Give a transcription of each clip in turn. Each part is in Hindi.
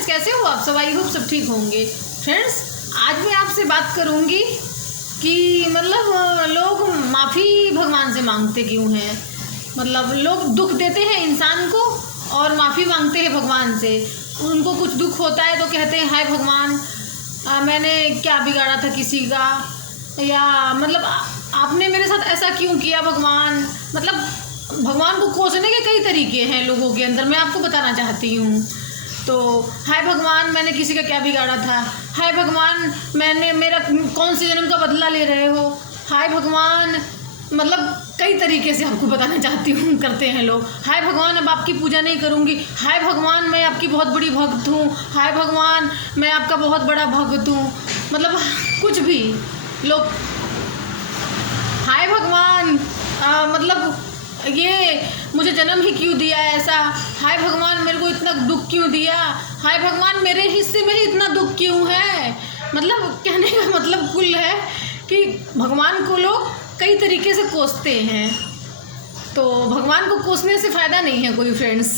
फ्रेंड्स, कैसे हो आप सब? आई होप सब ठीक होंगे। फ्रेंड्स, आज मैं आपसे बात करूंगी कि मतलब लोग माफ़ी भगवान से मांगते क्यों हैं। मतलब लोग दुख देते हैं इंसान को और माफ़ी मांगते हैं भगवान से। उनको कुछ दुख होता है तो कहते हैं हाय भगवान, मैंने क्या बिगाड़ा था किसी का, या मतलब आपने मेरे साथ ऐसा क्यों किया भगवान। मतलब भगवान को कोसने के कई तरीके हैं लोगों के अंदर, मैं आपको बताना चाहती हूँ। तो हाय भगवान, मैंने किसी का क्या बिगाड़ा था। हाय भगवान, मैंने मेरा कौन से जन्म का बदला ले रहे हो। हाय भगवान, मतलब कई तरीके से आपको बताना चाहती हूँ करते हैं लोग। हाय भगवान, अब आपकी पूजा नहीं करूँगी। हाय भगवान, मैं आपकी बहुत बड़ी भक्त हूँ। हाय भगवान, मैं आपका बहुत बड़ा भक्त हूँ। मतलब कुछ भी लोग हाय भगवान, मतलब ये मुझे जन्म ही क्यों दिया ऐसा। हाय भगवान, मेरे को इतना दुख क्यों दिया। हाय भगवान, मेरे हिस्से में ही इतना दुख क्यों है। मतलब कहने का मतलब कुल है कि भगवान को लोग कई तरीके से कोसते हैं। तो भगवान को कोसने से फ़ायदा नहीं है कोई। फ्रेंड्स,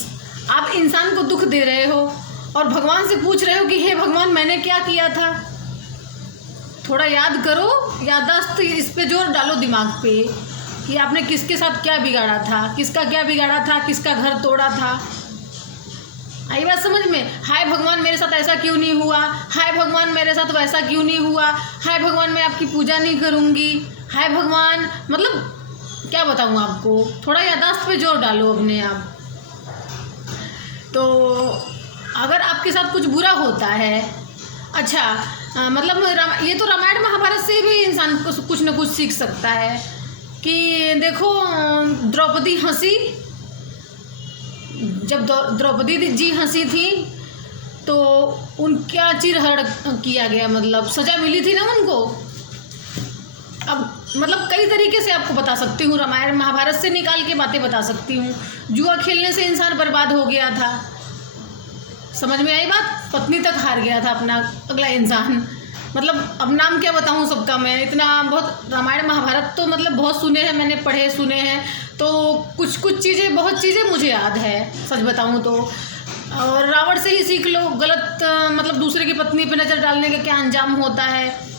आप इंसान को दुख दे रहे हो और भगवान से पूछ रहे हो कि हे भगवान, मैंने क्या किया था। थोड़ा याद करो, याददाश्त इस पे जोर डालो दिमाग पे कि आपने किसके साथ क्या बिगाड़ा था, किसका क्या बिगाड़ा था, किसका घर तोड़ा था। आई बात समझ में? हाय भगवान, मेरे साथ ऐसा क्यों नहीं हुआ। हाय भगवान, मेरे साथ वैसा क्यों नहीं हुआ। हाय भगवान, मैं आपकी पूजा नहीं करूँगी। हाय भगवान, मतलब क्या बताऊँ आपको। थोड़ा याददाश्त पे जोर डालो अपने आप। तो अगर आपके साथ कुछ बुरा होता है, अच्छा मतलब ये तो रामायण महाभारत से भी इंसान कुछ न कुछ सीख सकता है कि देखो द्रौपदी हंसी, जब द्रौपदी जी हंसी थी तो उनका चिरहरण किया गया, मतलब सजा मिली थी ना उनको। अब मतलब कई तरीके से आपको बता सकती हूँ, रामायण महाभारत से निकाल के बातें बता सकती हूँ। जुआ खेलने से इंसान बर्बाद हो गया था, समझ में आई बात। पत्नी तक हार गया था अपना अगला इंसान। मतलब अब नाम क्या बताऊँ सबका मैं, इतना बहुत रामायण महाभारत तो मतलब बहुत सुने हैं मैंने, पढ़े सुने हैं। तो कुछ चीज़ें, बहुत चीज़ें मुझे याद है सच बताऊँ तो। और रावण से ही सीख लो, गलत मतलब दूसरे की पत्नी पे नज़र डालने का क्या अंजाम होता है।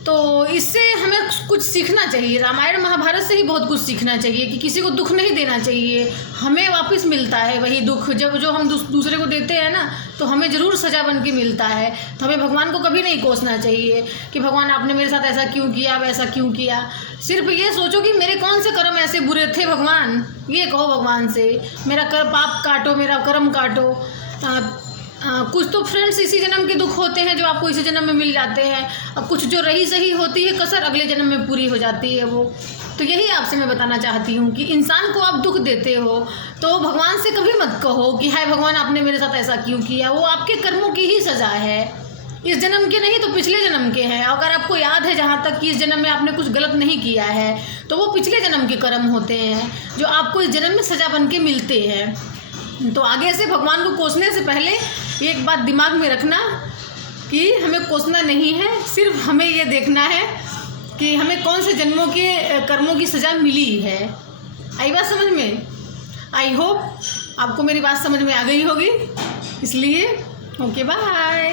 तो इससे हमें कुछ सीखना चाहिए, रामायण महाभारत से ही बहुत कुछ सीखना चाहिए कि किसी को दुख नहीं देना चाहिए। हमें वापस मिलता है वही दुख, जब जो हम दूसरे को देते हैं ना, तो हमें ज़रूर सजा बन के मिलता है। तो हमें भगवान को कभी नहीं कोसना चाहिए कि भगवान आपने मेरे साथ ऐसा क्यों किया, वैसा क्यों किया। सिर्फ ये सोचो कि मेरे कौन से कर्म ऐसे बुरे थे भगवान, ये कहो भगवान से। मेरा पाप काटो, मेरा कर्म काटो। कुछ तो फ्रेंड्स इसी जन्म के दुख होते हैं जो आपको इसी जन्म में मिल जाते हैं। अब कुछ जो रही सही होती है कसर, अगले जन्म में पूरी हो जाती है वो। तो यही आपसे मैं बताना चाहती हूँ कि इंसान को आप दुख देते हो तो भगवान से कभी मत कहो कि हाय भगवान, आपने मेरे साथ ऐसा क्यों किया। वो आपके कर्मों की ही सज़ा है, इस जन्म के नहीं तो पिछले जन्म के हैं। अगर आपको याद है जहाँ तक कि इस जन्म में आपने कुछ गलत नहीं किया है, तो वो पिछले जन्म के कर्म होते हैं जो आपको इस जन्म में सज़ा बन के मिलते हैं। तो आगे से भगवान को कोसने से पहले एक बात दिमाग में रखना कि हमें कोसना नहीं है, सिर्फ हमें ये देखना है कि हमें कौन से जन्मों के कर्मों की सज़ा मिली है। आई बात समझ में? आई होप आपको मेरी बात समझ में आ गई होगी। इसलिए ओके, बाय।